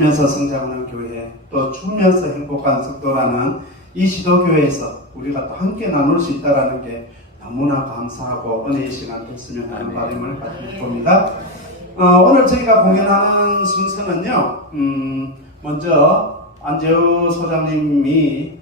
들으면서 성장하는 교회, 또 주면서 행복한 성도라는 이 시도교회에서 우리가 또 함께 나눌 수 있다는 게 너무나 감사하고 은혜의 시간 됐으면 하는 바람을 가지고 봅니다. 오늘 저희가 공연하는 순서는요, 먼저 안재우 소장님이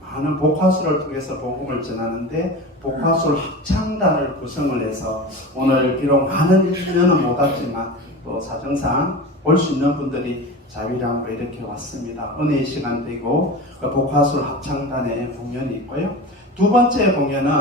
많은 복화술을 통해서 복음을 전하는데 복화술 합창단을 구성을 해서 오늘 비록 많은 인원은 못 왔지만 또 사정상 올 수 있는 분들이 자비량으로 이렇게 왔습니다. 은혜의 시간 되고 복화술 합창단의 공연이 있고요. 두 번째 공연은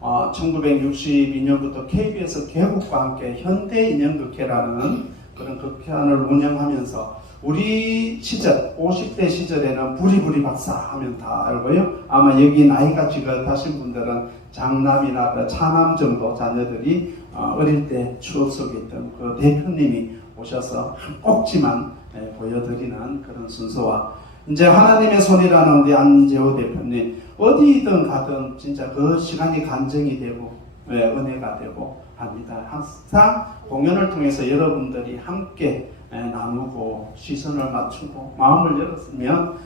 1962년부터 KBS 개국과 함께 현대인형극회라는 그런 극회안을 운영하면서 우리 시절 50대 시절에는 부리부리 박사 하면 다 알고요. 아마 여기 나이가 지긋하신 분들은 장남이나 차남 정도 자녀들이 어릴 때 추억 속에 있던 그 대표님이 오셔서 한 꼭지만 보여드리는 그런 순서와 이제 하나님의 손이라는 우리 안재호 대표님 어디든 가든 진짜 그 시간이 간증이 되고 은혜가 되고 합니다. 항상 공연을 통해서 여러분들이 함께 나누고 시선을 맞추고 마음을 열었으면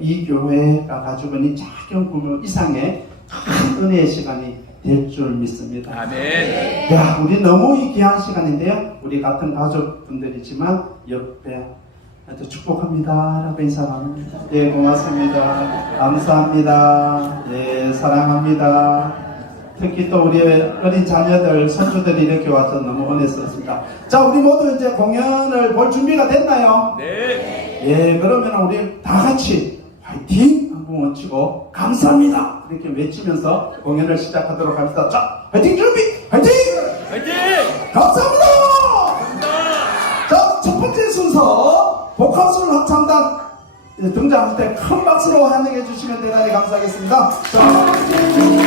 이 교회가 가지고 있는 작은 규모 이상의 큰 은혜의 시간이 될 줄 믿습니다. 아멘. 야, 우리 너무 이 귀한 시간인데요. 우리 같은 가족분들이지만 옆에 축복합니다 라고 인사 나눕니다. 예, 고맙습니다. 감사합니다. 예, 사랑합니다. 특히 또 우리 어린 자녀들, 손주들이 이렇게 와서 너무 은혜스럽습니다. 자, 우리 모두 이제 공연을 볼 준비가 됐나요? 네. 예, 그러면 우리 다 같이 화이팅! 한번 외치고 감사합니다! 이렇게 외치면서 공연을 시작하도록 합시다. 자, 화이팅 준비! 화이팅! 화이팅! 감사합니다! 자, 첫 번째 순서 복화술 합창단 등장할 때 큰 박수로 환영해 주시면 대단히 감사하겠습니다. 자, 오케이.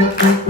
Thank you.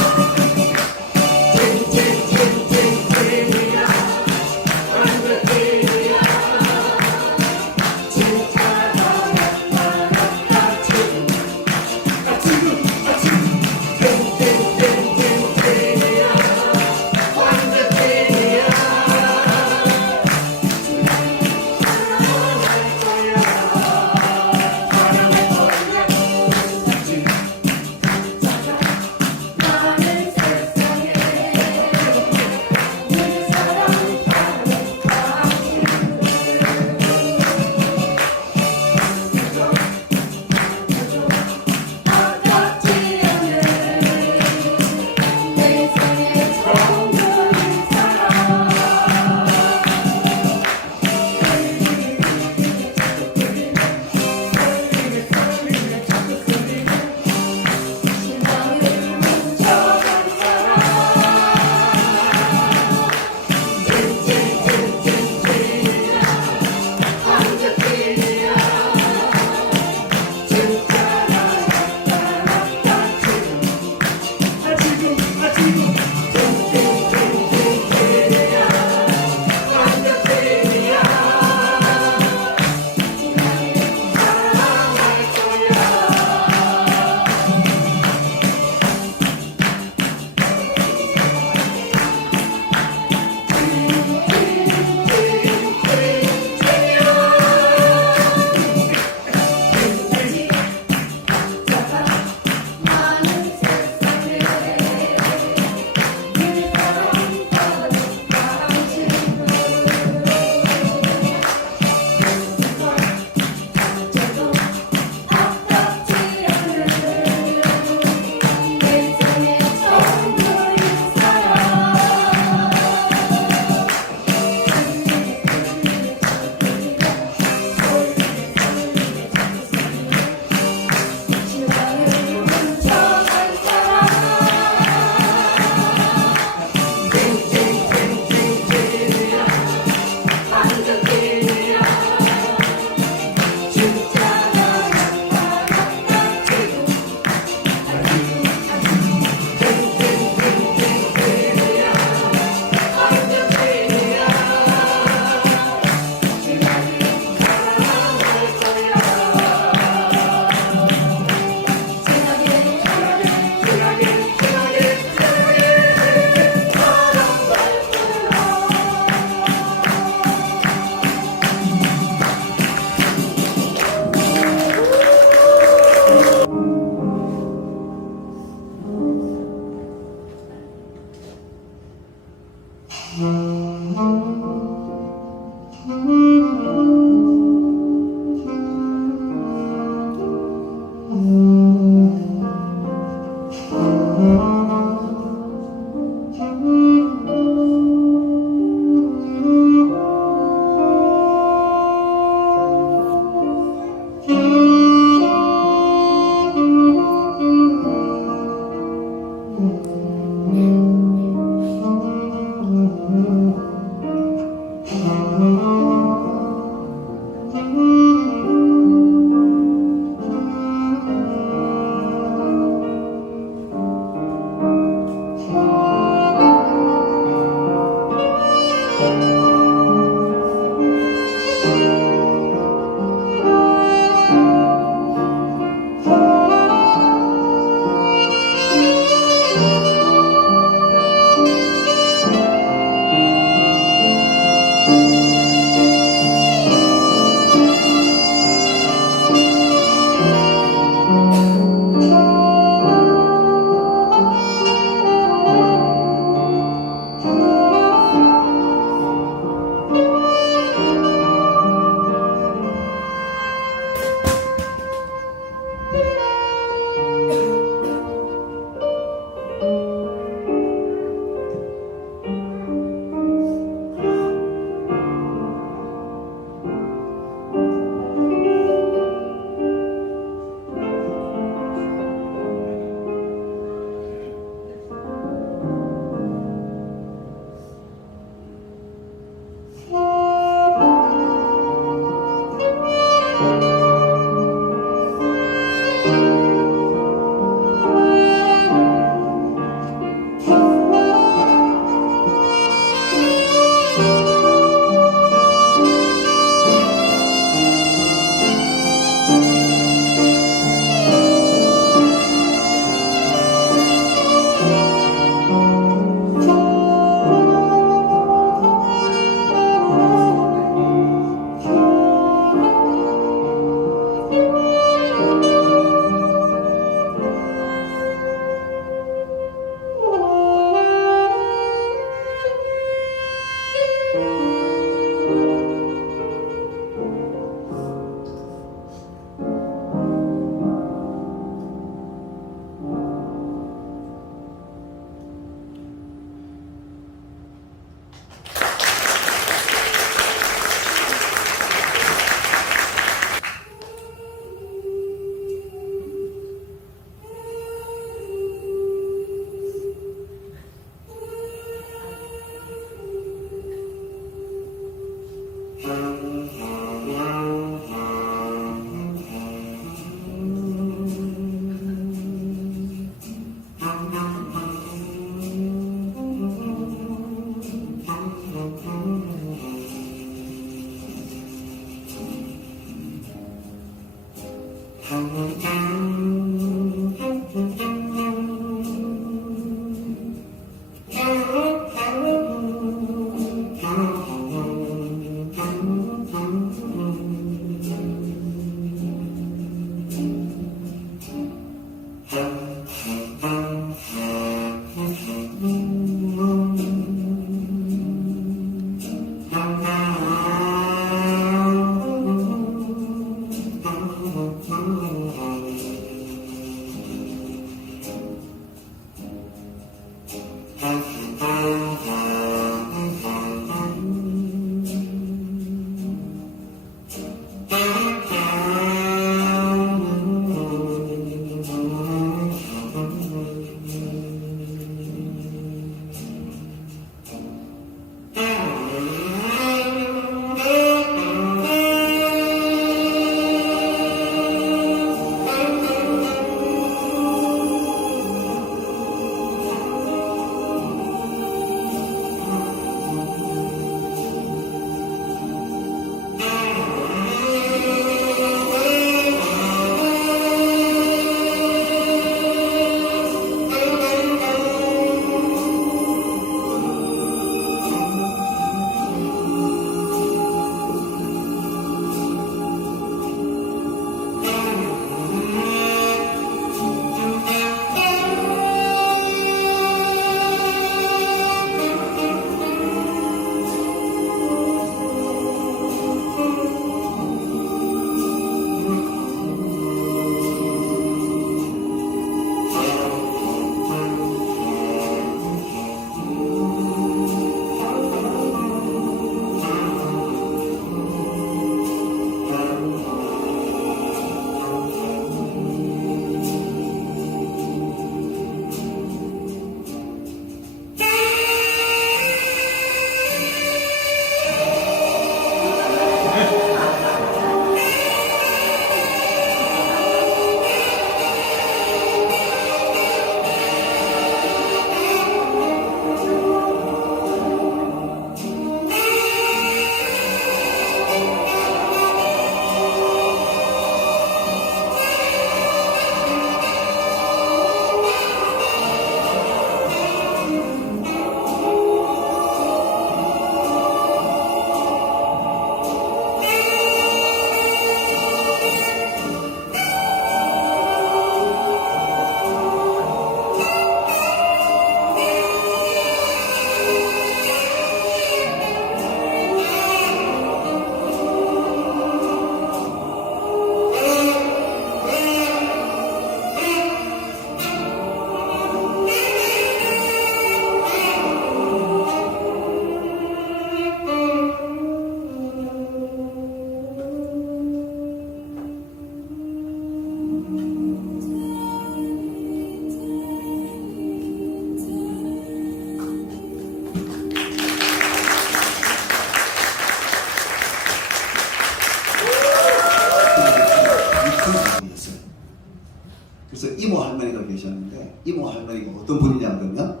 할머니가 계셨는데 이모 할머니가 어떤 분이냐면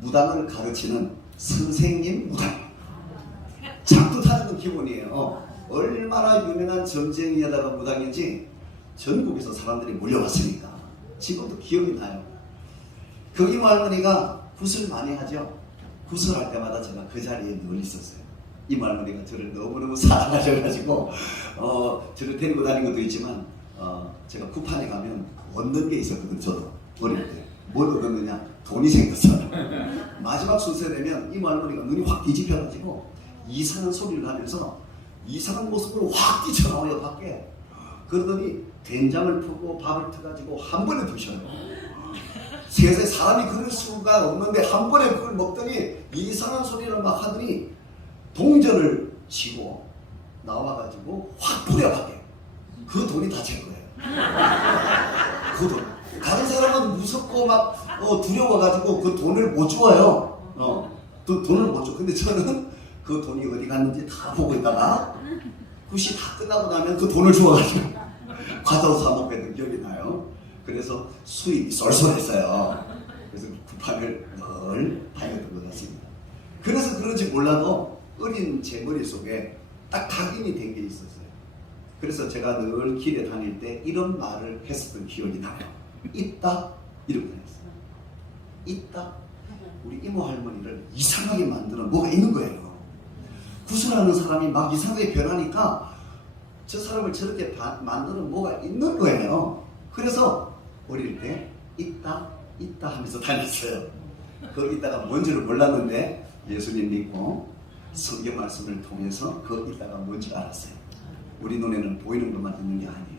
무당을 가르치는 선생님 무당. 작두 타는 기분이에요. 얼마나 유명한 점쟁이에다가 무당인지 전국에서 사람들이 몰려왔으니까 지금도 기억이 나요. 그 이모 할머니가 굿을 많이 하죠. 굿을 할 때마다 제가 그 자리에 늘 있었어요. 이모 할머니가 저를 너무너무 사랑하셔가지고 저를 데리고 다니는 것도 있지만 제가 굿판에 가면 얻는 게 있었거든요. 저도 어릴 때. 뭘 얻었느냐? 돈이 생겼어요. 마지막 순서 되면 이모 할머니가 눈이 확 뒤집혀가지고 이상한 소리를 하면서 이상한 모습으로 확 뛰쳐나와요 밖에. 그러더니 된장을 푸고 밥을 터가지고 한 번에 드셔요. 세상에 사람이 그럴 수가 없는데 한 번에 그걸 먹더니 이상한 소리를 막 하더니 동전을 쥐고 나와가지고 확 뿌려 밖에. 그 돈이 다 제 거예요. 그 돈. 다른 사람은 무섭고 막 두려워가지고 그 돈을 못 주어요. 돈을 못 줘. 근데 저는 그 돈이 어디 갔는지 다 보고 있다가 굿이 다 끝나고 나면 그 돈을 주워가지고 과자로 사 먹게 기억이 나요. 그래서 수입이 쏠쏠했어요. 그래서 굿판을 늘 다녔던 것 같습니다. 그래서 그런지 몰라도 어린 제 머릿속에 딱 각인이 된 게 있었어요. 그래서 제가 늘 길에 다닐 때 이런 말을 했었던 기억이 나요. 있다 이러고 다녔어요. 있다. 우리 이모 할머니를 이상하게 만드는 뭐가 있는 거예요. 구슬하는 사람이 막 이상하게 변하니까 저 사람을 저렇게 만드는 뭐가 있는 거예요. 그래서 어릴 때 있다 하면서 다녔어요. 그 있다가 뭔지를 몰랐는데 예수님 믿고 성경 말씀을 통해서 그 있다가 뭔지 알았어요. 우리 눈에는 보이는 것만 있는 게 아니에요.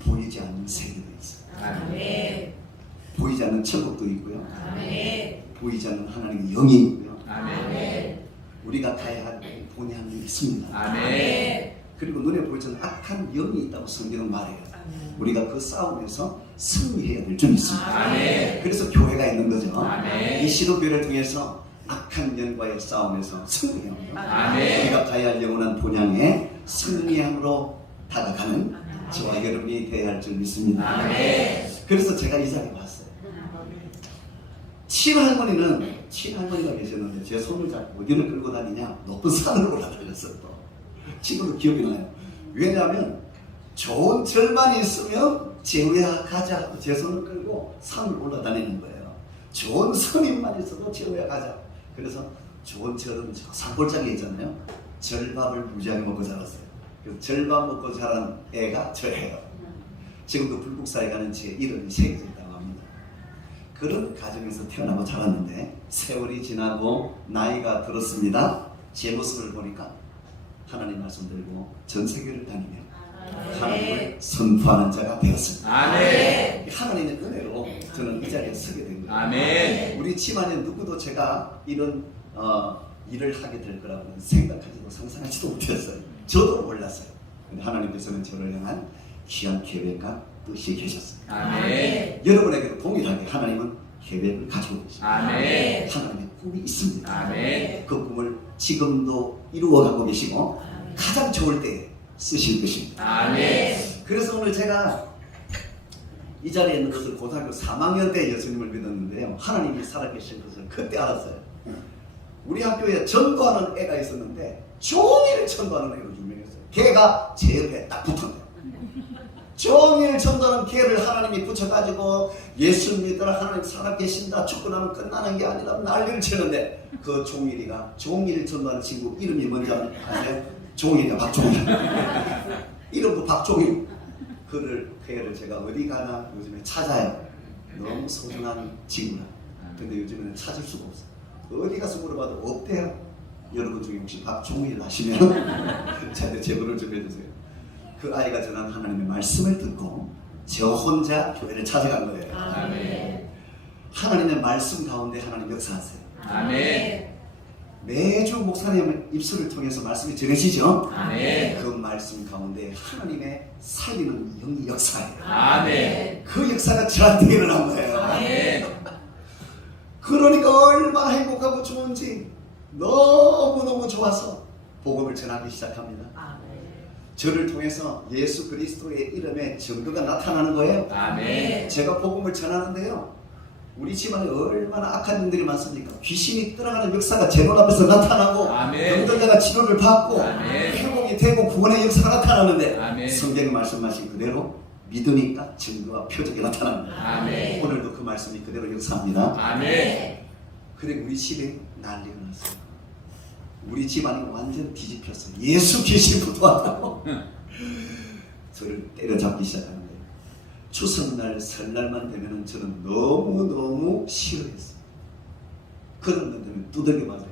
보이지 않는 세계도 있어요. 아멘. 보이지 않는 천국도 있고요. 아멘. 보이지 않는 하나님의 영이 있고요. 아멘. 우리가 가야 할 본향이 있습니다. 아멘. 그리고 눈에 보이지 않는 악한 영이 있다고 성경은 말해요. 우리가 그 싸움에서 승리해야 될 점이 있습니다. 아멘. 그래서 교회가 있는 거죠. 아멘. 이 시도교회를 통해서 악한 영과의 싸움에서 승리해요. 아멘. 우리가 가야 할 영원한 본향에 승리함으로 다가가는 저와 여러분이 되어야 할 줄 믿습니다. 아멘. 그래서 제가 이 자리에 왔어요. 친할머니가 계셨는데 제 손을 잡고 어디를 끌고 다니냐? 높은 산을 올라다녔어요. 또 지금도 기억이 나요. 왜냐하면 좋은 절만 있으면 제우야 가자 하고 제 손을 끌고 산을 올라다니는 거예요. 좋은 선임만 있어도 제우야 가자. 그래서 좋은 절은 저 산골짜기에 있잖아요. 절밥을 무지하게 먹고 자랐어요. 그래서 절밥 먹고 자란 애가 저예요. 지금도 불국사에 가는 제 이름이 새겨져 있다고 합니다. 그런 가정에서 태어나고 자랐는데 세월이 지나고 나이가 들었습니다. 제 모습을 보니까 하나님 말씀 들고 전 세계를 다니며 하나님을 선포하는 자가 되었습니다. 아멘. 하나님의 은혜로 저는 이 자리에 서게 된 거예요. 아멘. 우리 집안에 누구도 제가 이런 일을 하게 될 거라고는 생각하지도 상상하지도 못했어요. 저도 몰랐어요. 근데 하나님께서는 저를 향한 귀한 계획과 뜻이 계셨어요. 아멘. 여러분에게도 동일하게 하나님은 계획을 가지고 계십니다. 아멘. 하나님의 꿈이 있습니다. 아멘. 그 꿈을 지금도 이루어가고 계시고 가장 좋을 때 쓰실 것입니다. 아멘. 그래서 오늘 제가 이 자리에 있는 것을 고등학교 3학년 때 예수님을 믿었는데요. 하나님이 살아계신 것을 그때 알았어요. 우리 학교에 전도하는 애가 있었는데 종일 전도하는 애로 유명했어요. 걔가 제 옆에 딱 붙었네요. 종일 전도하는 걔를 하나님이 붙여가지고 예수 믿으라 하나님 살아계신다 죽고 나면 끝나는 게 아니라 난리를 치는데 그 종일이가 종일 전도하는 친구 이름이 뭔지 아세요? 종일이야 박종일. 이름도 박종일. 걔를 제가 어디 가나 요즘에 찾아요. 너무 소중한 친구라. 근데 요즘에는 찾을 수가 없어요. 어디 가서 물어봐도 없대요. 여러분 중에 혹시 박종일 아시면 저한테 제보를 좀 해주세요. 그 아이가 전한 하나님의 말씀을 듣고 저 혼자 교회를 찾아간 거예요. 아멘. 하나님의 말씀 가운데 하나님 역사하세요. 아멘. 매주 목사님의 입술을 통해서 말씀이 전해지죠. 아멘. 그 말씀 가운데 하나님의 살리는 영이 역사해요. 아멘. 그 역사가 저한테 일어난 거예요. 아멘. 그러니까 얼마나 행복하고 좋은지 너무너무 좋아서 복음을 전하기 시작합니다. 저를 통해서 예수 그리스도의 이름에 증거가 나타나는 거예요. 아멘. 제가 복음을 전하는데요, 우리 집안에 얼마나 악한 일들이 많습니까? 귀신이 떠나가는 역사가 제 눈앞에서 나타나고, 아멘. 병들다가 치료를 받고, 아멘. 회복이 되고 구원의 역사가 나타나는데, 아멘. 성경이 말씀하신 그대로 믿으니까 증거와 표적이 나타납니다. 아멘. 오늘도 그 말씀이 그대로 역사합니다. 아멘. 그리고 우리 집에 난리가 났어요. 우리 집안이 완전 뒤집혔어요. 예수 귀신부터 왔다고 저를 때려잡기 시작하는데, 추석날 설날만 되면 저는 너무너무 싫어했어요. 그런 되면 두들겨 맞아요.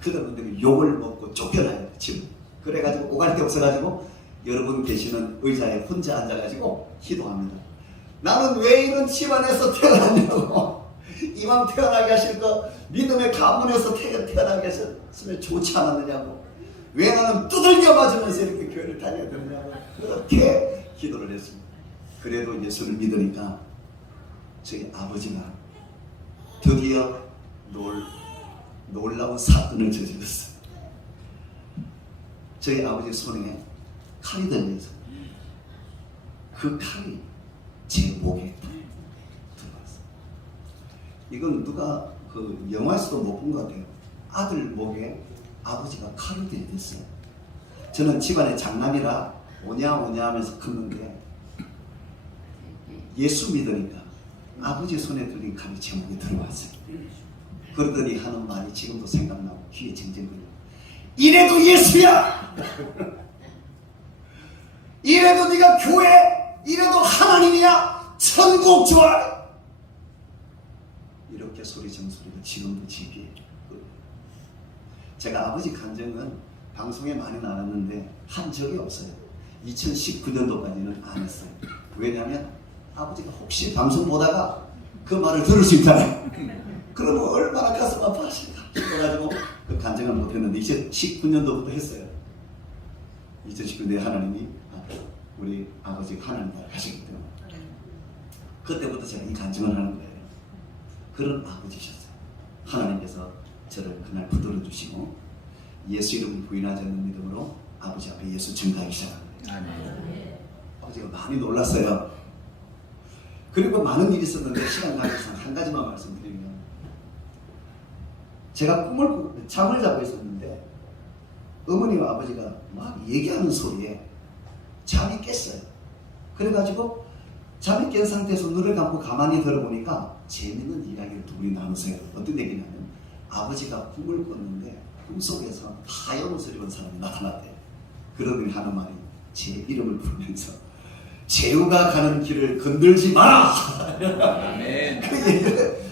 그런 되면 욕을 먹고 쫓겨나요, 지금. 그래가지고 오갈 데 없어가지고 여러분 계시는 의자에 혼자 앉아가지고 기도합니다. 나는 왜 이런 집안에서 태어났냐고. 이왕 태어나게 하실 거 믿음의 가문에서 태어나게 하셨으면 좋지 않았느냐고. 왜 나는 두들겨 맞으면서 이렇게 교회를 다녀야 되느냐고. 그렇게 기도를 했습니다. 그래도 예수를 믿으니까 저희 아버지가 드디어 놀라운 사건을 저질렀어요. 저희 아버지 손에 칼이 들려있어요. 그 칼이 제 목에 들어갔어요. 이건 누가 그 영화에서도 못 본 것 같아요. 아들 목에 아버지가 칼을 들이댔어요. 저는 집안의 장남이라 오냐 하면서 컸는데, 예수 믿으니까 아버지 손에 들린 칼이 제 목에 들어왔어요. 그러더니 하는 말이 지금도 생각나고 귀에 징징거려요. 이래도 예수야! 이래도 네가 교회, 이래도 하나님이야! 천국 좋아! 이렇게 소리 정소리가 지금도 집이에요. 제가 아버지 간증은 방송에 많이 나왔는데 한 적이 없어요. 2019년도까지는 안 했어요. 왜냐하면 아버지가 혹시 방송 보다가 그 말을 들을 수 있잖아요. 그러면 얼마나 가슴 아파하실까 싶어가지고 그 간증을 못했는데 2019년도부터 했어요. 2019년도에 하나님이 우리 아버지가 하나님 나라 가시기 때문에 그때부터 제가 이 간증을 하는 거예요. 그런 아버지셨어요. 하나님께서 저를 그날 붙들어 주시고 예수 이름을 부인하지 않는 믿음으로 아버지 앞에 예수 증가하기 시작한 거예요. 아멘. 아버지가 많이 놀랐어요. 그리고 많은 일이 있었는데 시간 관계상 한 가지만 말씀드리면, 제가 잠을 자고 있었는데 어머니와 아버지가 막 얘기하는 소리에 잠이 깼어요. 그래가지고 잠이 깬 상태에서 눈을 감고 가만히 들어보니까 재밌는 이야기를 두 분이 나누세요. 어떤 얘기냐면, 아버지가 꿈을 꿨는데 꿈속에서 하얀 옷을 입은 사람이 나타났대요. 그러더니 하는 말이 제 이름을 부르면서 재우가 가는 길을 건들지 마라! 아멘. 그 얘기를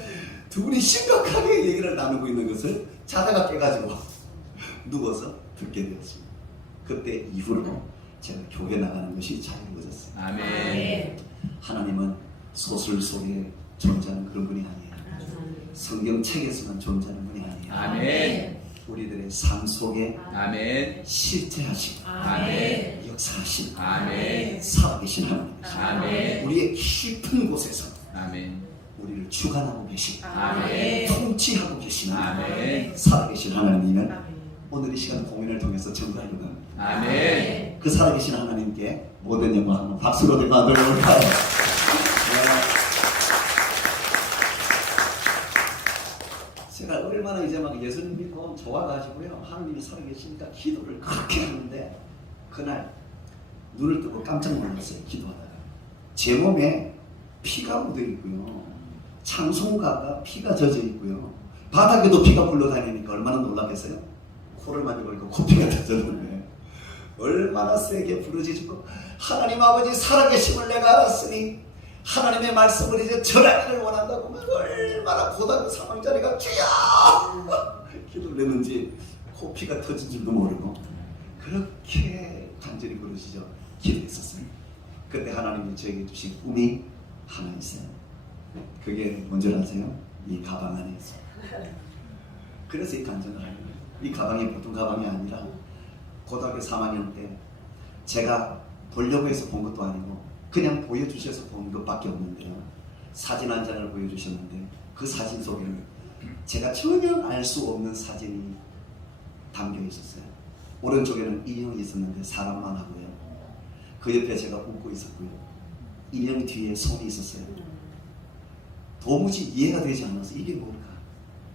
두 분이 심각하게 얘기를 나누고 있는 것을 자다가 깨가지고 누워서 듣게 되었습니다. 그때 이후로 제가 교회 나가는 것이 잘 이루어졌어요. 아멘. 하나님은 소설 속에 존재하는 그런 분이 아니에요. 성경책에서만 존재하는 분이 아니에요. 아멘. 우리들의 삶 속에 아멘. 실제하시고 아멘. 역사하시고 아멘. 살아계신 하나님이시죠. 아멘. 우리의 깊은 곳에서 아멘. 우리를 주관하고 계시고 아멘. 통치하고 계시는 아멘. 살아계신 하나님이면 오늘 이 시간 공연을 통해서 전달하는 아멘. 그 살아계신 하나님께 모든 영광 한번 박수로 드려볼까요? 제가 얼마나 이제 막 예수님 믿고 좋아가지고요, 하나님이 살아계시니까 기도를 그렇게 하는데, 그날 눈을 뜨고 깜짝 놀랐어요. 기도하다가 제 몸에 피가 묻어 있고요, 창송가가 피가 젖어 있고요, 바닥에도 피가 굴러다니니까 얼마나 놀랐겠어요. 코를 만져보니까 코피가 터졌는데 얼마나 세게 부르짖고, 하나님 아버지 살아계심을 내가 알았으니 하나님의 말씀을 이제 전하기를 원한다고 막 얼마나 고단한 상황자리가 주여 기도를 했는지 코피가 터진 줄도 모르고 그렇게 간절히 부르시죠. 기도했었어요. 그때 하나님이 저에게 주신 꿈이 하나 있어요. 그게 뭔지 아세요? 이 가방 안에 있어요. 그래서 이 간증을 하는 거예요. 이 가방이 보통 가방이 아니라 고등학교 3학년 때 제가 보려고 해서 본 것도 아니고 그냥 보여주셔서 본 것밖에 없는데요. 사진 한 장을 보여주셨는데 그 사진 속에는 제가 전혀 알 수 없는 사진이 담겨 있었어요. 오른쪽에는 인형이 있었는데 사람만 하고요. 그 옆에 제가 웃고 있었고요. 인형 뒤에 손이 있었어요. 도무지 이해가 되지 않아서 이게 뭘까?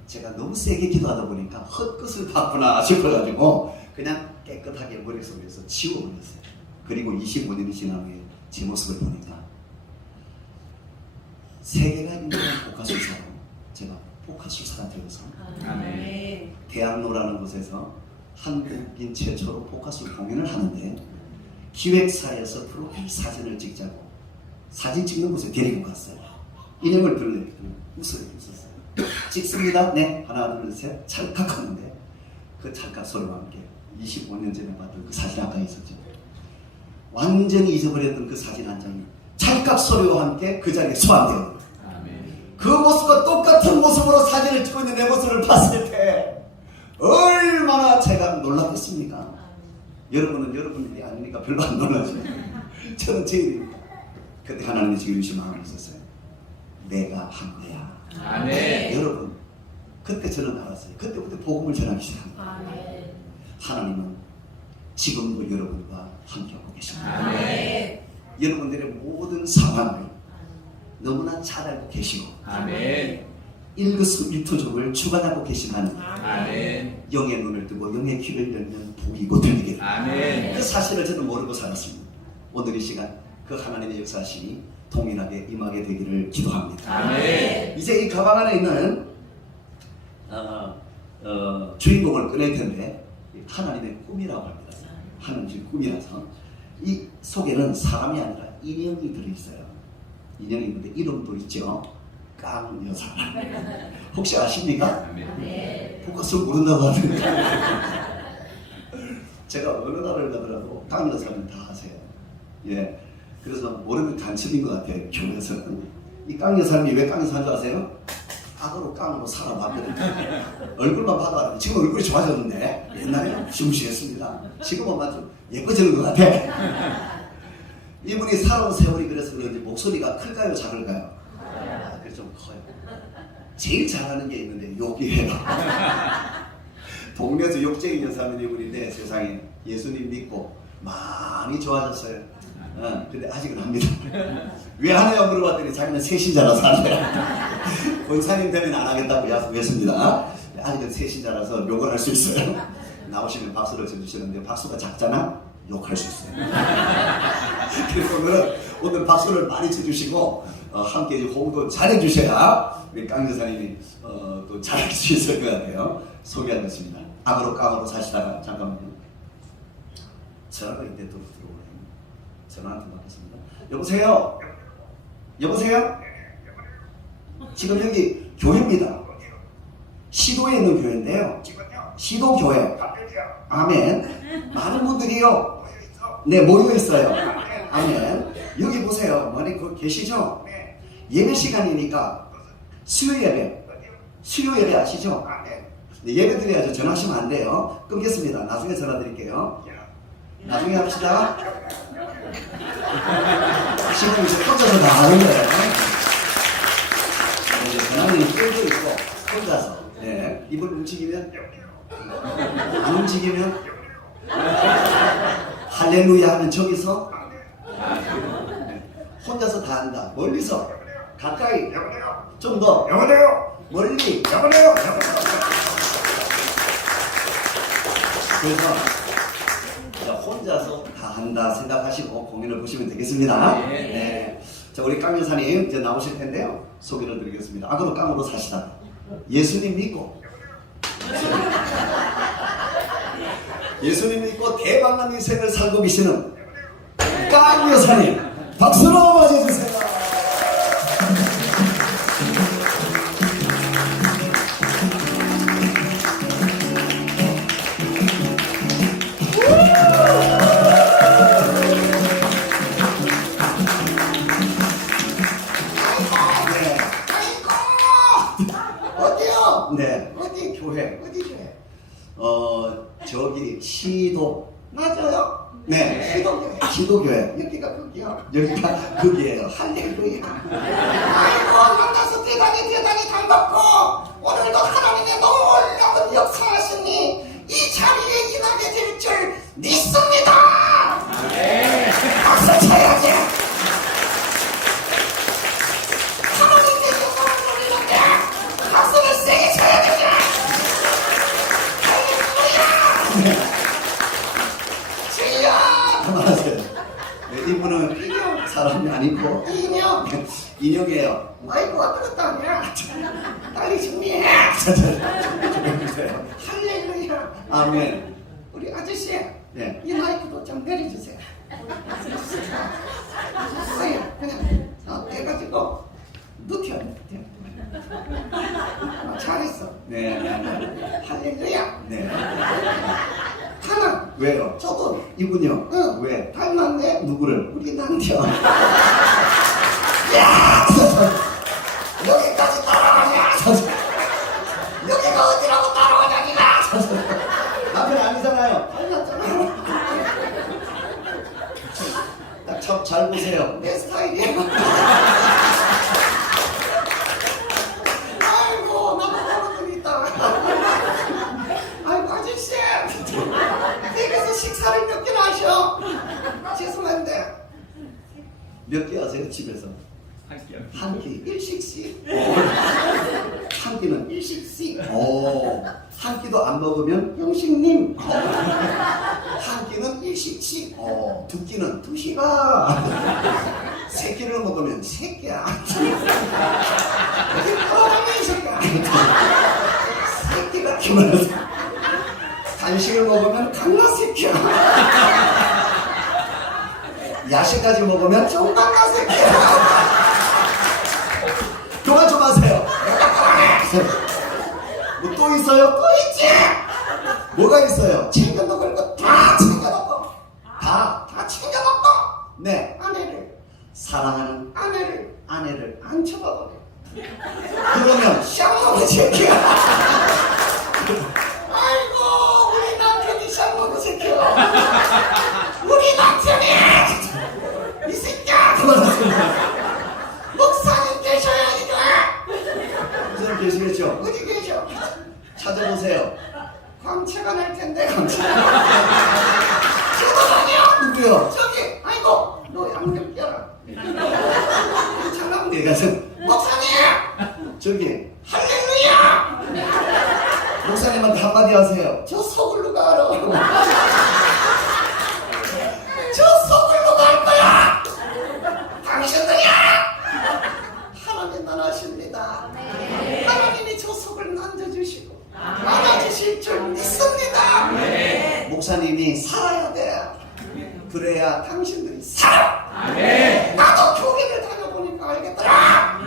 제가 너무 세게 기도하다 보니까 헛것을 봤구나 싶어가지고 그냥 깨끗하게 머릿속에서 지워버렸어요. 그리고 25년이 지난 후에 제 모습을 보니까 세계가 인정한 복화술사로 제가 복화술사가 되어서 아멘. 대학로라는 곳에서 한국인 최초로 복화술 공연을 하는데 기획사에서 프로필 사진을 찍자고 사진 찍는 곳에 데리고 갔어요. 인형을 들래 웃었어요. 찍습니다. 네, 하나 둘 셋 찰칵하는데 그 찰칵 소리와 함께 25년 전에 봤던 그 사진 아까 있었죠. 완전히 잊어버렸던 그 사진 한 장이 찰칵 소리와 함께 그 자리에 소환되어 그 모습과 똑같은 모습으로 사진을 찍고 있는 내 모습을 봤을 때 얼마나 제가 놀랐겠습니까? 여러분은 여러분 일이 아니니까 별로 안 놀라죠. 저는 제 일입니다. 그때 하나님이 지금 주신 마음이 있었어요. 내가 한 거야. 아멘. 여러분, 그때 저는 알았어요. 그때부터 복음을 전하기 시작합니다. 하나님은 지금도 여러분과 함께하고 계십니다. 아멘. 여러분들의 모든 상황을 너무나 잘 알고 계시고 아멘. 일거수일투족을 주관하고 계시는 아멘. 영의 눈을 뜨고 영의 귀를 열면 보이고 들리게 아멘. 그 사실을 저는 모르고 살았습니다. 오늘 이 시간 그 하나님의 역사심이 동일하게 임하게 되기를 기도합니다. 아멘. 이제 이 가방 안에 있는 주인공을 꺼낼 텐데 하나님의 꿈이라고 합니다. 하나님의 꿈이라서 이 속에는 사람이 아니라 인형이 들어있어요. 인형이 있는데 이름도 있죠. 깡여사. 혹시 아십니까? 아멘. 복화술 모른다고 하던데 제가 어느 나라를 가더라도 깡여사는 다 아세요. 예. 그래서 모르는 간첩인 것 같아요. 교회에서는. 이 깡여사님이 왜 깡여사인 줄 아세요? 악으로 깡으로 살아봤거든요. 얼굴만 봐도 알아요. 지금 얼굴이 좋아졌는데 옛날에는 무시무시했습니다. 지금은 아주 예뻐지는 것 같아. 이분이 살아온 세월이 그래서 그런지 목소리가 클까요? 작을까요? 그래서 좀 커요. 제일 잘하는 게 있는데 욕이에요. 동네에서 욕쟁이 여사는 이분인데 세상에 예수님 믿고 많이 좋아졌어요. 근데 아직은 합니다. 왜 하나요? 물어봤더니 자기는 새신자라서 한대요. 권사님 되면 안 하겠다고 약속했습니다. 아직은 새신자라서 욕을 할 수 있어요. 나오시면 박수를 쳐주시는데 박수가 작잖아? 욕할 수 있어요. 그래서 오늘 박수를 많이 쳐주시고 함께 호응도 잘해주셔야 우리 깡 여사님이 또 잘할 수 있을 것 같아요. 소개하겠습니다. 악으로 깡으로 사시다가 잠깐만요. 전화가 이때 또 들어오네요. 전화 한 통 받겠습니다. 여보세요? 여보세요? 지금 여기 교회입니다. 시도에 있는 교회인데요. 시도교회. 아멘. 많은 분들이요. 네, 모여있어요. 아멘. 여기 보세요. 뭐니 그 계시죠? 예배 시간이니까 수요 예배. 수요 예배 아시죠? 네, 예배 드려야죠. 전화하시면 안 돼요. 끊겠습니다. 나중에 전화 드릴게요. 나중에 합시다. 지금 이제 혼자서 다 하는 거예요. 이제 전화는 끌고 있고 혼자서. 네. 입을 움직이면 안 움직이면 할렐루야 하면 저기서 혼자서 다 한다. 멀리서 가까이 좀 더 멀리 그래서 혼자서 다 한다 생각하시고 공연을 보시면 되겠습니다. 네. 자, 우리 깡 여사님 이제 나오실 텐데요. 소개를 드리겠습니다. 악으로 깡으로 사시다가 예수님 믿고 예수님 믿고 대박난 인생을 살고 계시는 깡 여사님 박수로 맞이해주세요. 네, 어디 교회? 저기 시도 맞아요? 네, 시도교회. 여기가 거기예요. 할렐루야. 아이고, 만나서 대단히 잘 먹고 오늘도 하나님의 놀라운 역사하시니 이 자리에 임하게 될 줄 믿습니다. 박수 쳐야지. 하나님께서 소리는데 박수를 세게 쳐야 되지. 할렐루야. 주여. 그만하세요. 네, 이분은 인형 사람이 아니고 인형이에요. 아이고 왔다 갔다 하냐. 빨리 정리해. 할렐루야. 아멘. 우리 아저씨, 네. 이 마이크도 좀 내려주세요. 그냥 해가지고 눕혀. 잘했어. 네. 할렐루야. 네. 하나. 왜요? 저거. 이분요. 응. 왜? 닮았네. 누구를? 우리 남편. 야! 여기까지 따라가냐? 여기가 어디라고 따라가냐, 니가? 남편 아니잖아요. 닮았잖아요. 딱 잘 보세요. 내 스타일이야. 아이고, 나도 모르는 분 있다. 아이고, 아저씨. 댁에서 식사를 몇 개나 하셔? 죄송한데. 몇 개 하세요, 집에서? 한 끼, 일식씩. 한 끼는 일식씩. 한 끼도 안 먹으면 형식님. 한 끼는 일식씩. 두 끼는 두 시간. 세 끼를 먹으면 세 끼야. 여기 걸어가면 이 새끼야. 세 끼가 기만해서. 간식을 먹으면 강나 새끼야. 야식까지 먹으면 정강나 새끼야. 그만 좀 하세요. 뭐 또 있어요? 또 있지. 뭐가 있어요? 챙겨 먹을 거 다 챙겨 놓고 다 챙겨 놓고 네 아내를 사랑하는 아내를 안 쳐다보네. 그러면 쌍먹은 새끼야. 아이고 우리 남편이 쌍먹은 새끼야. 우리 남편이 이 새끼야. 그만하세요. 목사님 계셔야 이거. 목사님 계시겠죠? 어디 계셔? 찾아보세요. 광채가 날 텐데 광채. 저거라니요? 누구요? 저기. 아이고 너 양념 껴라. 잘나온 데 가서 목사님 저기 할렐루야. 목사님한테 한마디 하세요. 저 서울로 가라. 저 서울로 갈 거야. 당신들이야. 하나님만 하십니다. 하나님이 저 속을 만져주시고 안아주실 줄 믿습니다. 목사님이 살아야 돼. 그래야 당신들이 살아. 나도 교회를 다녀보니까 알겠더라.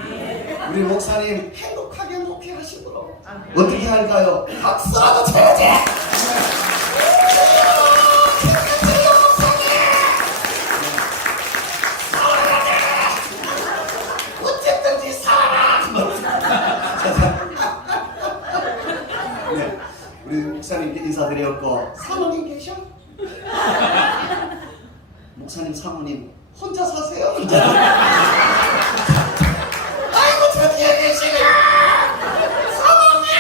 우리 목사님 행복하게 목회하시도록 어떻게 할까요? 박수라도 쳐야지. 네, 우리 목사님께 인사드렸고 사모님 계셔? 목사님 사모님 혼자 사세요? 혼자. 아이고 드디어 계시네. 사모님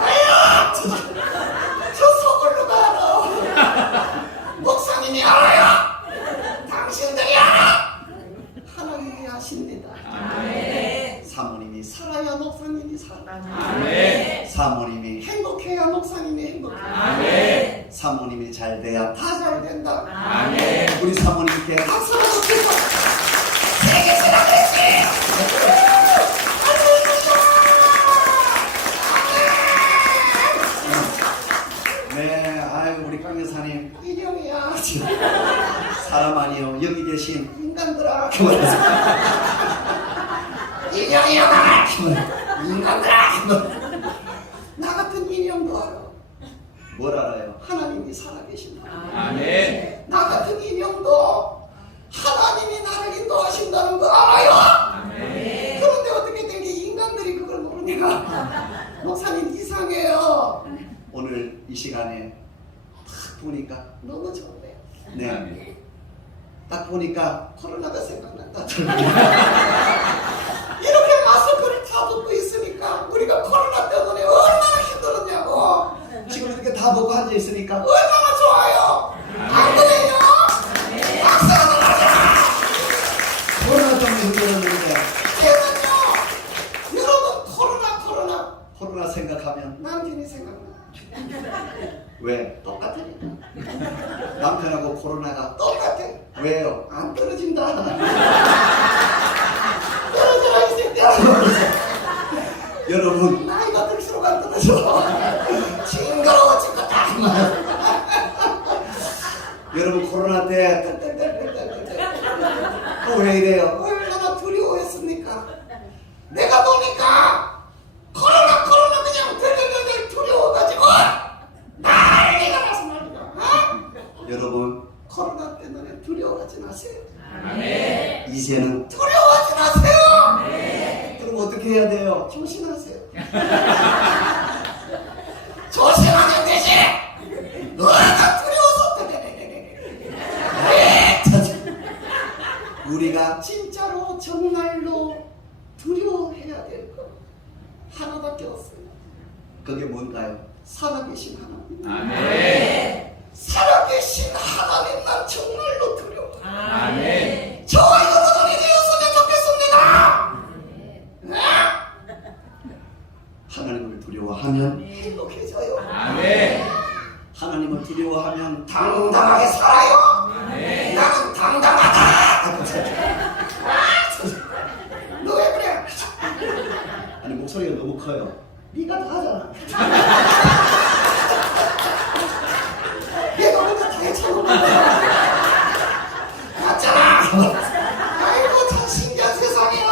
아유 저 서울로 가라. 목사님이 알아요. 당신들이 알아. 하나님이 아십니다. 사모님이 살아야 목사님이 살아. 사모님이 행복해야 목사님이 행복해. 사모님이 잘 돼야 다 잘 된다. 우리 사모님께 박수라도 치고 세게 치라 그랬지. 네, 아유 우리 강 여사님 인형이야. 사람 아니요 여기 계신 인간들아. 인형이야. 인간들아. 나 같은 인형도 알아. 뭘 알아요? 하나님이 살아계신다. 나 같은 인형도 하나님이 나를 인도하신다는 거 알아요. 그런데 어떻게 된 게 인간들이 그걸 모르냐. 목사님 이상해요. 오늘 이 시간에 딱 보니까 너무 좋네요. 네. 딱 보니까 코로나가 생각난다. 이렇게 마스크를 다 벗고 있으니까 우리가 코로나 때문에 얼마나 힘들었냐고. 지금 이렇게 다 벗고 앉아 있으니까 얼마나 좋아요. 똑같으니까. 남편하고 코로나가 똑같아. 왜요? 안 떨어진다. 떨어져라 이 새끼야. 여러분 나이가 들수록 안 떨어져. 징그러워 죽겠다. 여러분 코로나 때 또 왜 이래요? 얼마나 두려워했습니까? 내가 보니까 코로나 그냥 덜덜덜 두려워가지고 난리가 나서 말이야. 여러분 코로나 때문에 두려워하지 마세요. 아멘. 이제는 두려워하지 마세요. 네. 그럼 어떻게 해야 돼요? 조심하세요. 조심하면 되지. 너가 두려워서 우리가 진짜로 정말로 두려워해야 될 거 하나밖에 없어요. 그게 뭔가요? 살아계신 하나님. 아멘. 살아계신 하나님 난 정말로 두려워. 아멘. 저와 여러분이 되었으면 좋겠습니다. 하나님을 두려워하면 행복해져요. 아멘. 하나님을 두려워하면 당당하게 살아요. 아멘. 나는 당당하다. 너 왜 그래? 아니 목소리가 너무 커요. 네가 다 하잖아. 얘가 뭔가 다 했잖아. 맞잖아. 아이고 참 신기한 세상이에요.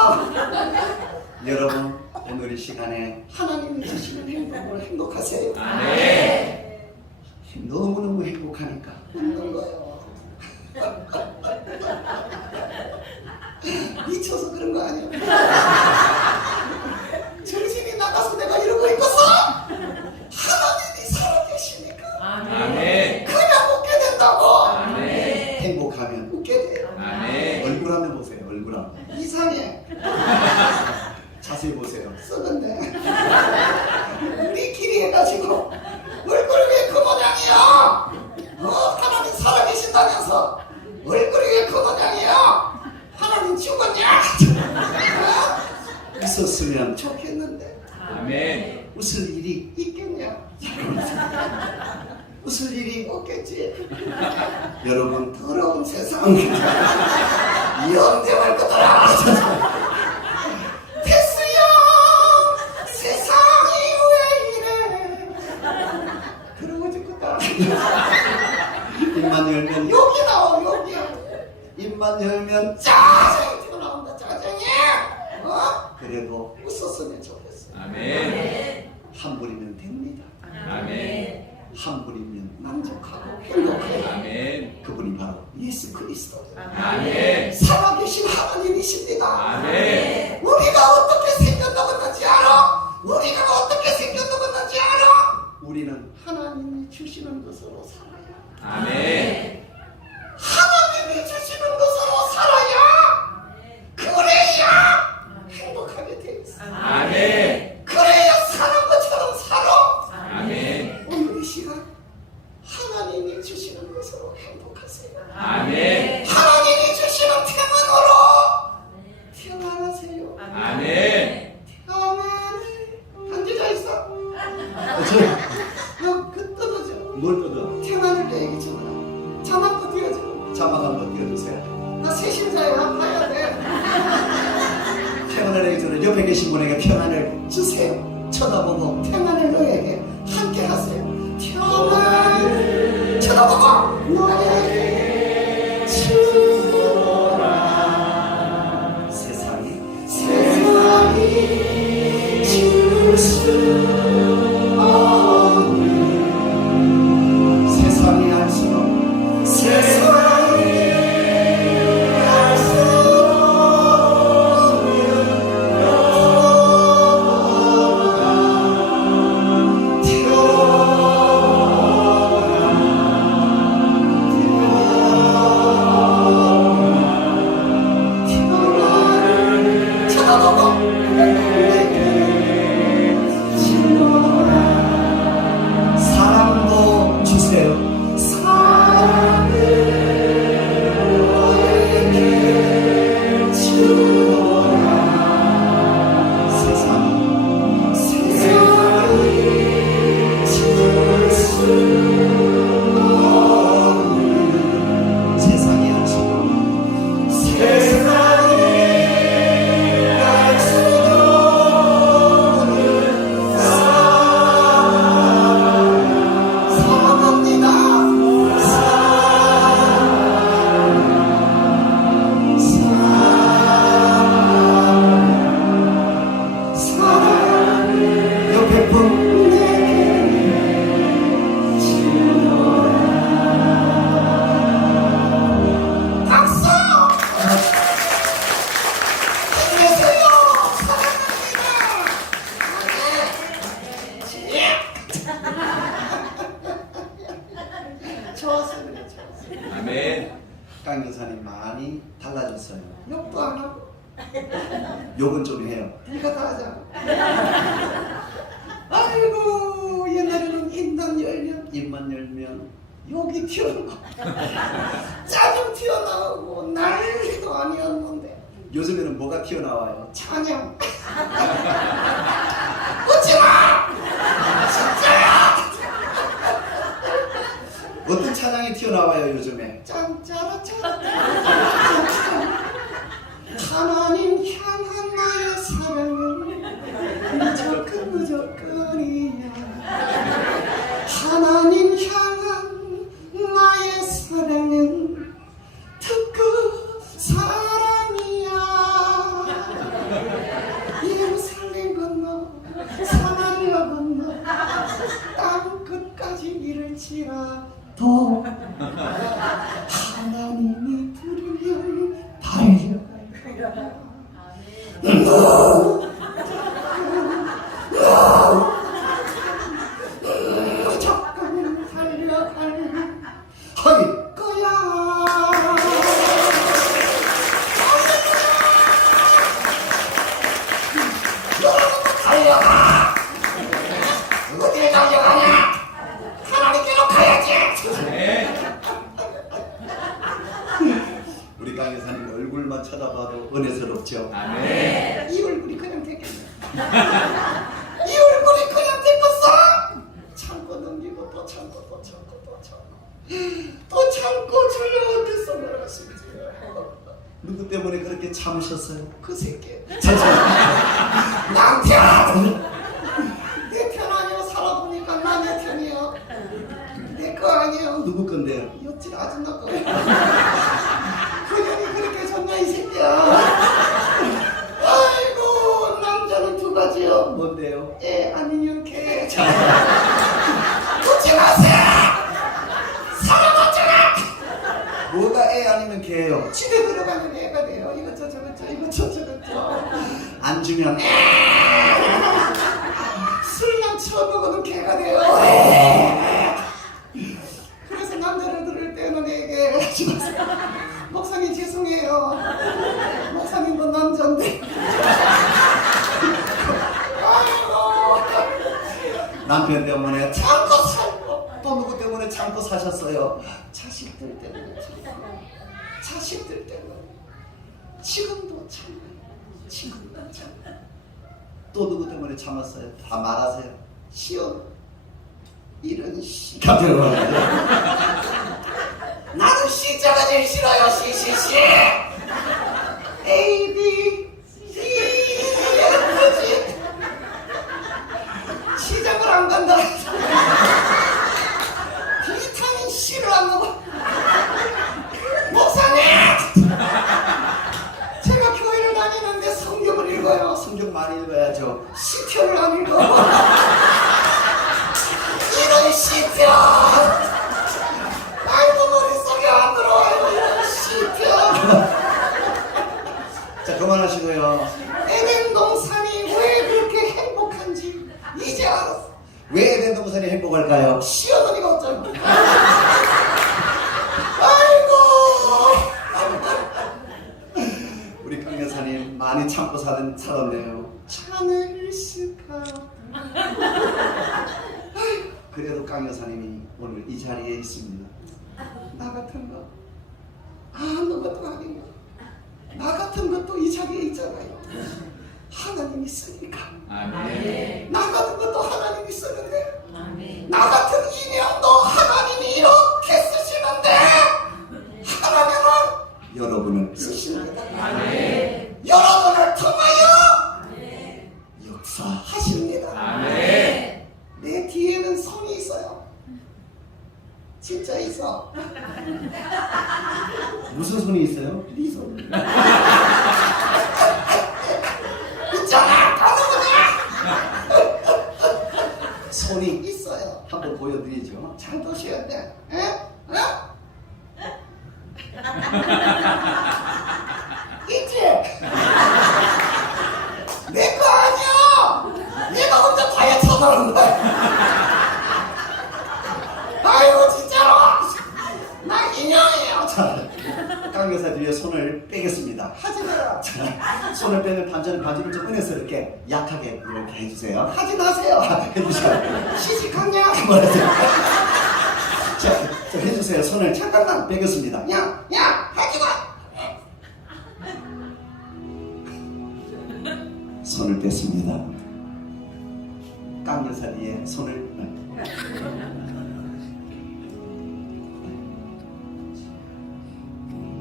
여러분 오늘 이 시간에 하나님이 주시는 행복을 행복하세요. 아멘. 너무너무 행복하니까 웃는 거예요. 미쳐서 그런 거 아니야. 정신이 나가서 내가 이러고 있어서 하나님이 살아계시니까 아멘. 그냥 웃게 된다고. 아멘. 행복하면 웃게 돼요. 아멘. 얼굴 한번 보세요. 얼굴 한번. 이상해. 자세히 보세요. 썩은데. 우리끼리 해가지고 얼굴이 왜 그 모양이야? 하나님 살아계신다면서 얼굴이 왜 그 모양이야? 하나님 죽었냐? 웃었으면 좋겠는데 아멘. 웃을 일이 있겠냐? 웃을 일이 없겠지. 여러분 더러운 세상 연대할 거더라. 됐어요. 세상이 왜 이래? 그러고 싶겠다. 입만 열면 욕이 나와. 욕이야. 입만 열면 짜증이 튀어나온다. 짜증이. 그래도 웃었으면 좋겠어. 아멘. 한 분이면 됩니다. 아멘. 한 분이면 만족하고 행복해요. 아멘. 그분이 바로 예수 그리스도. 아멘. 살아계신 하나님이십니다. 아멘. 우리가 어떻게 생겨나갔는지 알아? 우리가 어떻게 생겨나갔는지 알아? 우리는 하나님이 주시는 것으로 살아야. 아멘. 하나님이 주시는 것으로 살아야. 그래야 행복하게 돼 있어. 아멘. 그래야 사는 것처럼 살아. 아멘. 오늘 이 시간 하나님이 주시는 것으로 행복하세요. 아멘. 하나님이 주시는 평안으로 평안하세요. 아멘. 평안해. 앉아 있어. 그 뜯어져. 뭘 뜯어? 평안을 내기 전에 자막도 띄워줘. 자막 한번 띄워주세요. 나 새신자야. 봐야 돼. 평안을 내기 전에 옆에 계신 분에게 평안을 주세요. 쳐다보고 평안을 너에게 함께 하세요. 평안을 쳐다보고 너에게 주노라. 세상이 줄 수 없는 세상이 알 수 없는 세상이 알 수 사랑도 주세요. 사랑을 너에게 주노라. 세상이 줄 수 좋아서 그래, 좋아서. 아멘. 강 여사님 많이 달라졌어요. 욕도 안 하고 욕은 좀 해요. 네가 다 하잖아. 아이고 옛날에는 입만 열면 욕이 튀어나오고 짜증 튀어나오고 난리도 아니었는데 요즘에는 뭐가 튀어나와요? 찬양. 웃지마! 진짜야! 어떤 찬양이 튀어나와요 요즘에? 짠짜라짠. 하나님 향한 나의 사랑은 무조건이야. 하나님 향한 나의 사랑은 특급 사랑이야. 예루살렘 건너 사마리아 건너 땅 끝까지 이를지라도 하나님이 부르면 달려갈 무조건 달려갈 거야. 달려가. 어디에 달려가냐? 하나님께로 가야지. 아멘. 우리 강 여사님 얼굴만 쳐다봐도 은혜스럽죠. 아멘. 이 얼굴이 그냥 됐겠네. 이 얼굴이 그냥 됐겠어. 참고 넘기고 또 참고 또 참고 또 참고 또 참고 저를 어디서 놀았을지. 누구 때문에 그렇게 참으셨어요? 그 새끼. 남편! 내 편 아니요. 살아보니까 나 내 편이요. 내 거 아니에요. 누구 건데요? 옆집 아줌마 거. 그년이 그렇게 좋냐 이 새끼야. 아이고 남자는 두 가지요. 뭔데요? 애 아니면 개. 웃지 마세요. 사랑하잖아. 뭐가 애 아니면 개예요? 집에 들어가면 애가 돼요. 이거 저 저거 저 이거 저 저거 저. 안 주면 술만 쳐먹어도 개가 돼요. 그래서 남자를 들을 때는 애게 하지 마세요. 목사님 죄송해요. 목사님도 남자인데. 아이고 남편 때문에 참고 살고 또 누구 때문에 참고 사셨어요? 자식들 때문에 참고. 자식들 때문에 지금도 참고 지금도 참고 또 누구 때문에 참았어요? 다 말하세요. 시험 이런 씨 같은 거. 나는 C자가 제일 싫어요. C A B C 그렇지. 시작을 안 간다. 비타민 C를 안 먹어. 목사님! 제가 교회를 다니는데 성경을 읽어요. 성경 많이 읽어야죠. 시편을 안 읽어. 이런 시편! 아이고 머릿속에 안 들어와요. 이런 시편! 자 그만하시고요. 에덴 동산이 왜 그렇게 행복한지 이제 알았어. 왜 에덴 동산이 행복할까요? 시어머니가 어쩌고. 우리 강 여사님 많이 참고 살았네요. 참을까. 그래도 강 여사님이 오늘 이 자리에 있습니다. 나 같은 거 아무것도 아닌 거. 나 같은 것도 이 자리에 있잖아요. 하나님 있으니까. 아멘. 나 같은 것도 하나님 있었는데. 아멘. 나 같은 인형도 하나님이 이렇게 쓰시는데 하나님은 여러분을 쓰십니다. 아멘. 여러분을 통하여 아멘. 역사하십니다. 아멘. 내 뒤에는 손이 있어요. 진짜 있어. 무슨 손이 있어요? 네 손. 있잖아. 손이 있어요. 한번 보여드리죠. 잘 보셔야 돼. 에? 있지? 내 거 아니야. 내가 혼자 봐야 쳐다보는 거야. 아이고 진짜로. 강 여사 뒤에 손을 빼겠습니다. 하지 마라. 자, 손을 빼면 반전은 바지를 좀 은혜스럽게 약하게 이렇게 해주세요. 하지 마세요. 해주세요. 시식하냐? 말하세요. 자, 해주세요. 손을 잠깐만 빼겠습니다. 야, 하지 마. 손을 뺐습니다. 깡 여사 뒤에 손을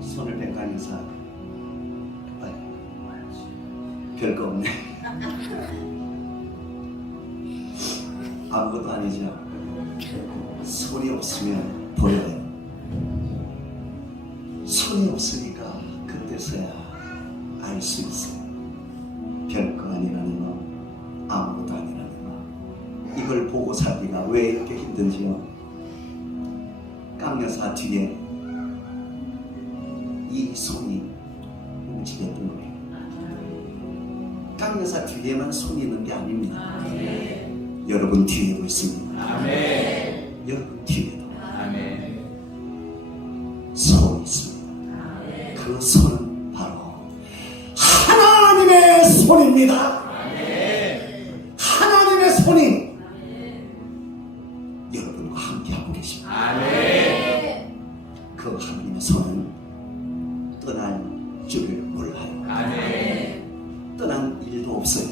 손을 뺀 깡 여사. 별거 없네. 아무것도 아니죠. 손이 없으면 보여요. 손이 없으니까 그때서야 알 수 있어요. 별거 아니라는 거, 아무것도 아니라는 거. 이걸 보고 살기가 왜 이렇게 힘든지요. 깡여사 뒤에 이 손이 움직였던 거예요. 깡여사 뒤에만 손이 있는 게 아닙니다. 여러분 뒤에도 있습니다. 여러분 뒤에도 손이 있습니다. 그 손은 바로 하나님의 손입니다. 하나님의 손이 여러분과 함께하고 계십니다. 그 하나님의 손은 떠날 줄을 몰라요. 떠난 일도 없어요.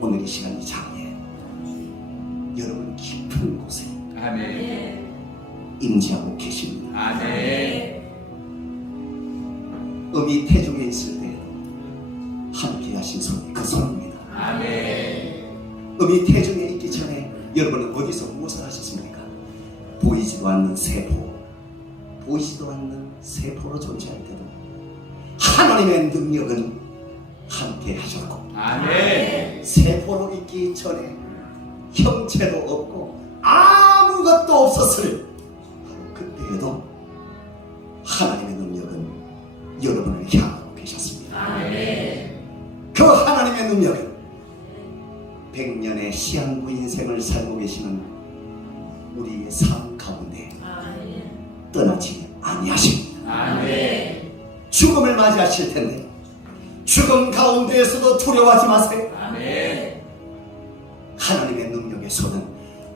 오늘 이 시간 이 장에 여러분 깊은 곳에 임재하고 계십니다. 음이 태중에 있을 때에도 함께 하신 손이 그 손입니다. 음이 태중에 있기 전에 여러분은 어디서 무엇을 하셨습니까? 보이지도 않는 세포, 보이지도 않는 세포로 존재할 때도 하나님의 능력은 함께 하셨고 세포로 있기 전에 형체도 없고 아무것도 없었을 바로 그때에도 하나님의 능력은 여러분을 향하고 계셨습니다. 그 하나님의 능력은 100년의 시한부 인생을 살고 계시는 우리의 삶 가운데 떠나지 아니하십니다. 죽음을 맞이하실 텐데 죽음 가운데에서도 두려워하지 마세요. 하나님의 능력의 손은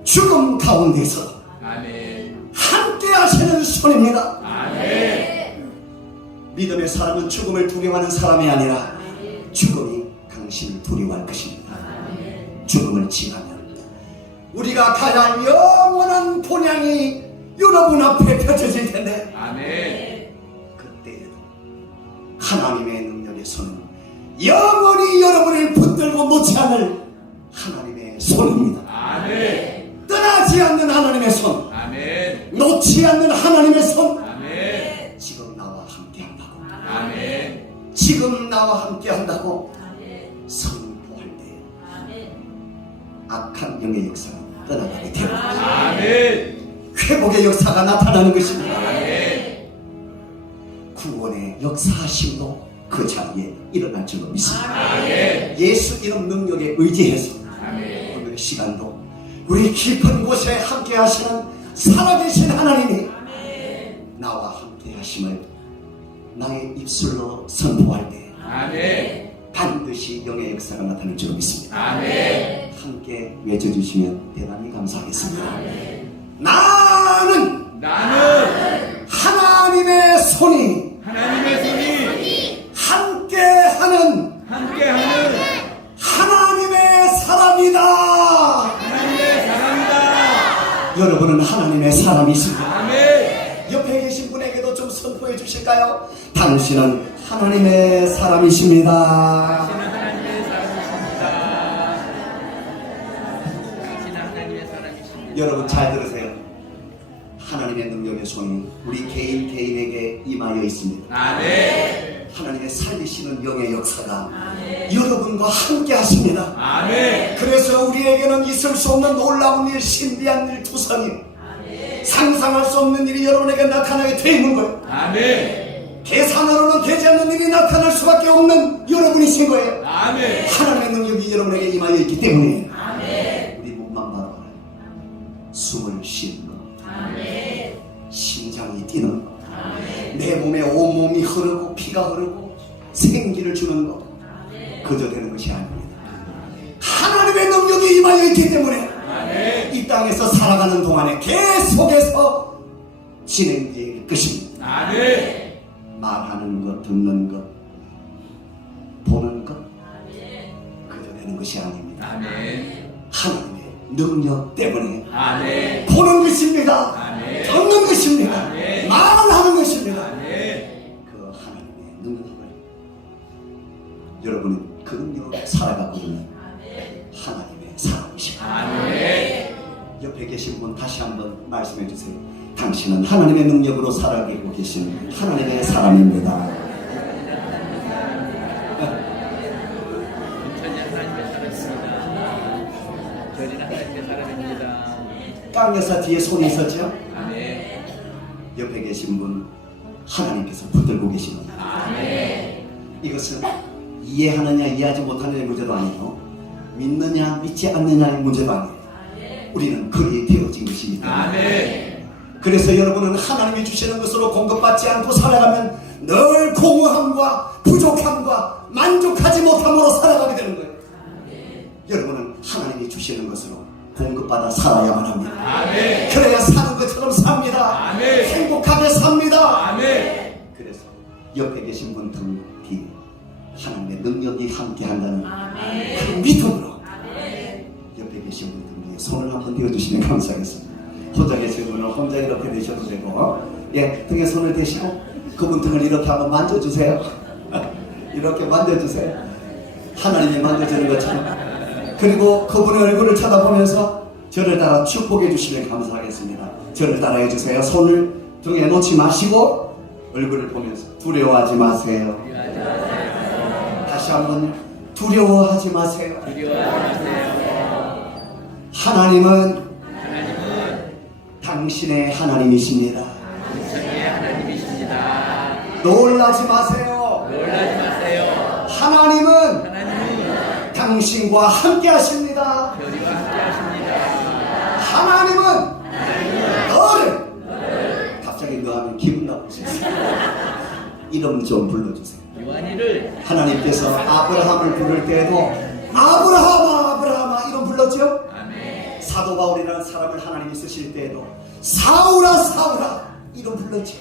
죽음 가운데서 함께 하시는 손입니다. 믿음의 사람은 죽음을 두려워하는 사람이 아니라 죽음이 당신을 두려워할 것입니다. 죽음을 지나면 우리가 가야 할 영원한 본향이 여러분 앞에 펼쳐질 텐데 그때에도 하나님의 능력의 손은 영원히 여러분을 붙들고 놓지 않을 하나님의 손입니다. 떠나지 않는 하나님의 손, 놓지 않는 하나님의 손. 지금 나와 함께 한다고, 지금 나와 함께 한다고 선포할 때 악한 영의 역사가 떠나가게 됩니다. 회복의 역사가 나타나는 것입니다. 구원의 역사하심도 그 자리에 일어날 줄로 믿습니다. 예수 이름 능력에 의지해서 오늘 시간도 우리 깊은 곳에 함께 하시는 살아계신 하나님이 나와 함께 하심을 나의 입술로 선포할 때 반드시 영의 역사가 나타날 줄로 믿습니다. 함께 외쳐주시면 대단히 감사하겠습니다. 나는 하나님의 손이 함께하는 하나님의 사람이다. 여러분은 하나님의 사람이십니다. 옆에 계신 분에게도 좀 선포해 주실까요? 당신은 하나님의 사람이십니다. 여러분 잘 들으세요. 하나님의 능력의 손이 우리 개인에게 임하여 있습니다. 하나님의 살리시는 영의 역사가 여러분과 함께 하십니다. 그래서 우리에게는 있을 수 없는 놀라운 일, 신비한 일, 투성이 상상할 수 없는 일이 여러분에게 나타나게 되어 있는 거예요. 계산으로는 되지 않는 일이 나타날 수밖에 없는 여러분이신 거예요. 하나님의 능력이 여러분에게 임하여 있기 때문에 우리 몸만 바라봐요. 숨을 쉬는 것, 심장이 뛰는 것, 내 몸에 온몸이 흐르고 피가 흐르고 생기를 주는 것 그저 되는 것이 아닙니다. 하나님의 능력이 임하여 있기 때문에 이 땅에서 살아가는 동안에 계속해서 진행될 것입니다. 말하는 것, 듣는 것, 보는 것 그저 되는 것이 아닙니다. 하나님의 능력 때문에 보는 것입니다. 듣는 것입니다. 말하는 것입니다. 그 하나님의 능력을 여러분은 그 능력으로 살아가고 있는 하나님의 사람이십니다. 옆에 계신 분 다시 한번 말씀해 주세요. 당신은 하나님의 능력으로 살아가고 계신 하나님의 사람입니다. 천년 하나님의 사람입니다. 저리는 하나님의 사람입니다. 깡 여사 뒤에 손이 있었죠? 아멘. 옆에 계신 분 하나님께서 붙들고 계십니다. 이것은 이해하느냐 이해하지 못하느냐의 문제도 아니고 믿느냐 믿지 않느냐의 문제도 아니에요. 우리는 그리 되어진 것입니다. 그래서 여러분은 하나님이 주시는 것으로 공급받지 않고 살아가면 늘 공허함과 부족함과 만족하지 못함으로 살아가게 되는 거예요. 여러분은 하나님이 주시는 것으로 공급받아 살아야만 합니다. 그래야 사는 것처럼 삽니다. 행복하게 삽니다. 그래서 옆에 계신 분 등 뒤에 하나님의 능력이 함께한다는 그 믿음으로 옆에 계신 분 등 뒤에 손을 한번 대어주시면 감사하겠습니다. 혼자 계신 분은 혼자 이렇게 되셔도 되고, 예, 등에 손을 대시고 그분 등을 이렇게 한번 만져주세요. 이렇게 만져주세요. 하나님이 만져주는 것처럼. 그리고 그분의 얼굴을 쳐다보면서 저를 따라 축복해 주시면 감사하겠습니다. 저를 따라해 주세요. 손을 등에 놓지 마시고 얼굴을 보면서 두려워하지 마세요. 다시 한번 두려워하지 마세요. 하나님은 당신의 하나님이십니다. 놀라지 마세요. 하나님은 당신과 함께 하십니다. 하나님은 너를 갑자기 너하면 기분 나쁘실 수 있어요. 이름 좀 불러주세요. 하나님께서 아브라함을 부를 때에도 아브라함아 이름 불렀죠? 사도 바울이라는 사람을 하나님이 쓰실 때에도 사울아 이름 불렀죠?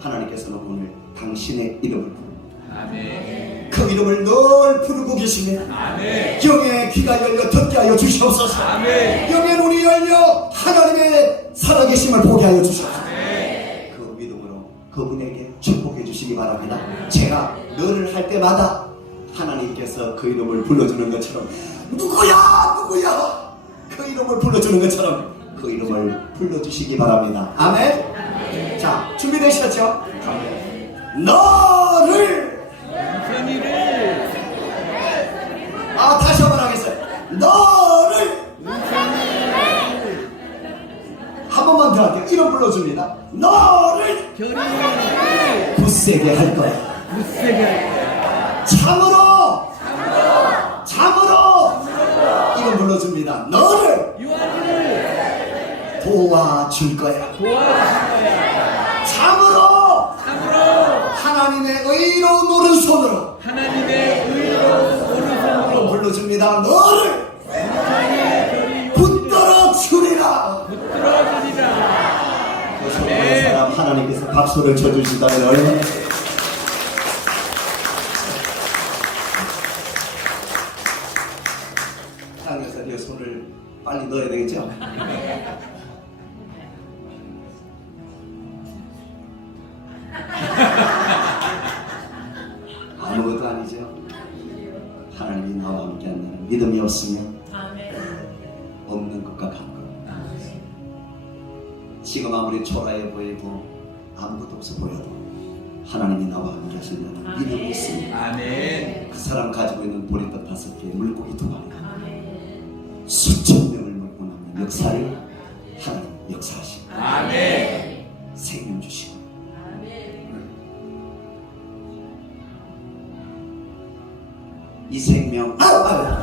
하나님께서는 오늘 당신의 이름을 부릅니다. 그 이름을 늘 부르고 계십니다. 영의 귀가 열려 듣게 하여 주시옵소서. 영의 눈이 열려 하나님의 살아계심을 보게 하여 주시옵소서. 그 믿음으로 그분에게 축복해 주시기 바랍니다. 제가 늘 할 때마다 하나님께서 그 이름을 불러주는 것처럼 누구야 그 이름을 불러주는 것처럼 그 이름을 불러주시기 바랍니다. 아멘. 자, 준비되셨죠? 너를 다시 한번 하겠어요. 너를 한 번만 더 할게요. 이름 불러줍니다. 너를 굳세게 할 거야. 참으로 이름 불러줍니다. 너를 도와줄 거야. 참으로 하나님의 의로운 오른손으로 불러줍니다. 너를 붙들어 주리라. 그 소중한 사람 하나님께서 박수를 쳐주신다면 얼마나 땅에서 내 손을 빨리 넣어야 되겠죠? 아무것도 아니죠. 하나님이 나와 함께 한다는 믿음이 없으면 없는 것과 같고, 지금 아무리 초라해 보이고 아무것도 없어 보여도 하나님이 나와 함께 하신다는 믿음이 있습니다. 그 사람 가지고 있는 보리떡 5개, 물고기 2마리, 수천 명을 먹고 나면 역사를 하나님 역사하십니다. 생명 주시고 이 생명 잠깐만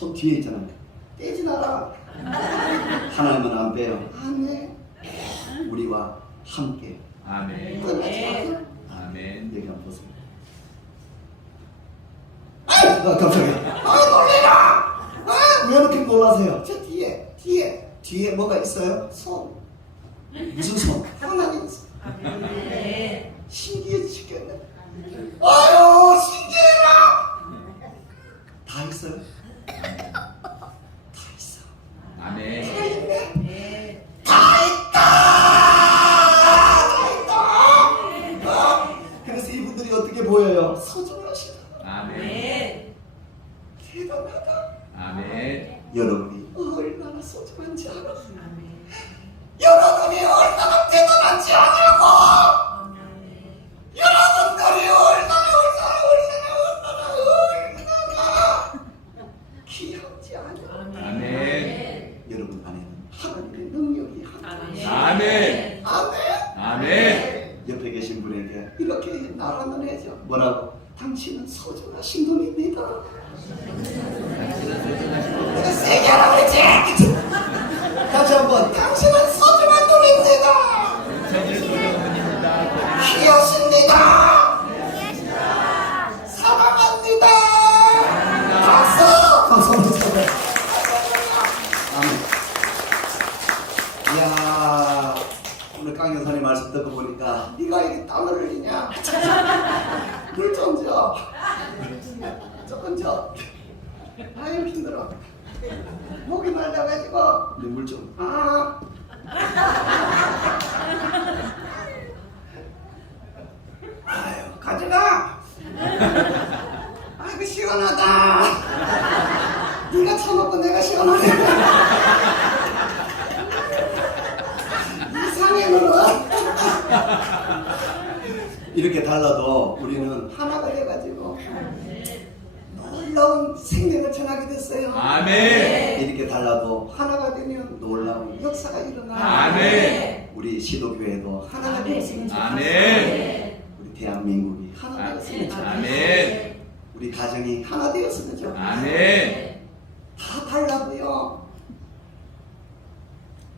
손 뒤에 있잖아요. 떼지 마라. 하나님은 안 빼요. 아멘. 우리와 함께. 아멘. 끝나지 마세요. 아멘. 여기 한번 보세요. 아, 깜짝이야. 놀래라. 왜 이렇게 놀라세요? 저 뒤에 뭐가 있어요? 손. 무슨 손? 하나님 손. 아멘. 신기해 죽겠네. 아유, 신기해라. 다 있어요? 다 있어. 아멘. 다 있네. 아멘. 다 있다. 그래서 이분들이 어떻게 보여요? 소중하시다. 아멘. 대단하다. 아멘. 여러분이 얼마나 소중한지 알아? 아멘. 여러분이 얼마나 대단한지 아냐고! 여러분들이 얼마나 귀한지 아냐? 아멘. 여러분 안에는 하나님의 능력이 아멘. 아멘. 아멘. 아멘. 옆에 계신 분에게 이렇게 나라는 해죠. 뭐라고? 당신은 소중하신 분입니다. 내가 세게 하라고 했지. 다시 한번 당신은 소중한 분입니다. 천일 소중합니다. 귀하십니다. 사랑합니다. 박수. 아멘. 이야, 오늘 강 여사님 말씀 듣고 보니까 네가 이게 땀을 흘리냐? 물 좀 줘. 조금 줘. 아유 힘들어. 목이 말라가지고 물 좀. 아유 가져가. 아이고 시원하다. 네가 처먹고 내가 시원하네. 이상해 너는. 이렇게 달라도 우리는 하나가 돼가지고 놀라운 생명을 전하게 됐어요. 아멘. 이렇게 달라도 하나가 되면 놀라운 역사가 일어나요. 아멘. 우리 시도교회도 하나가 되었으면 좋겠어요. 아멘. 우리 대한민국이 하나 되었으면 좋겠어요. 아멘. 우리 가정이 하나 되었으면 좋겠어요. 아멘. 다 달라도요.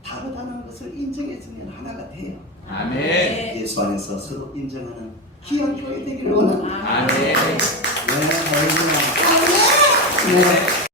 다르다는 것을 인정해주면 하나가 돼요. 아멘. 예수 안에서 서로 인정하는 귀한 교회 되기를 원합니다. 아멘. 네, 할렐루야. 아멘. 네.